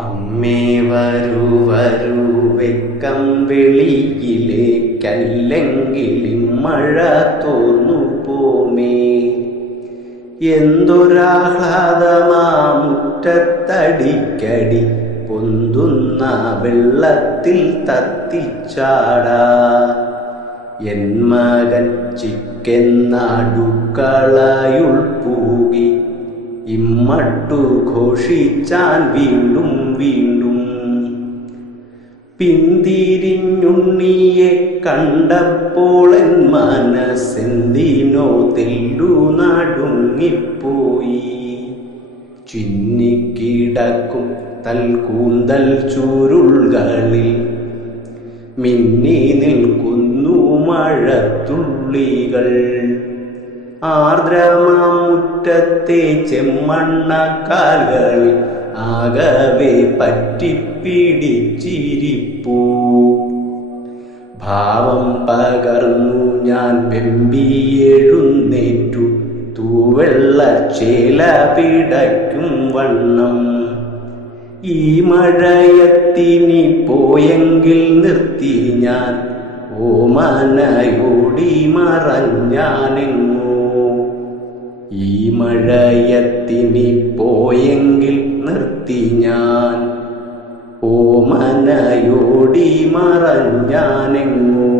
അമ്മേ വരൂ വരൂ വെക്കം വെളിയിലേക്കല്ലെങ്കിൽ മഴ തോർന്നു പോമേ. എന്തൊരാഹ്ലാദമാമുറ്റത്തടിക്കടി പൊന്തുന്ന വെള്ളത്തിൽ തത്തിച്ചാടാ. എൻ മകൻ ചിക്കെന്നടുക്കളയുൾ പൂകി ഇമ്മട്ടു ഘോഷിച്ചാൻ വീണ്ടും വീണ്ടും. പിന്തിരിഞ്ഞുണ്ണിയെ കണ്ടപ്പോൾ എൻ മനസ്സെന്തിനോ തെല്ലു നടുങ്ങിപ്പോയി. ചിന്നിക്കിടക്കും തൽക്കൂന്തൽ ചുരുൾകളിൽ മിന്നി നിൽക്കുന്നു മഴത്തുള്ളികൾ. ആർദ്രമാമുറ്റത്തെ ചെമ്മണ്ണക്കാലുകളിൽ ആകവെ പറ്റിപ്പിടിച്ചിരിപ്പൂ. ഭാവം പകർന്നു ഞാൻ വെമ്പിയെഴുന്നേറ്റു തൂവെള്ളച്ചേല പിടയ്ക്കും വണ്ണം. ഈ മഴയത്തിനി പോയെങ്കിൽ നിർത്തി ഞാൻ ഓമനയോടി മറഞ്ഞാനെങ്ങോ. ഈ മഴയത്തിനി പോയെങ്കിൽ നിർത്തി ഞാൻ ഓമനയോടി മറഞ്ഞാനെങ്ങോ.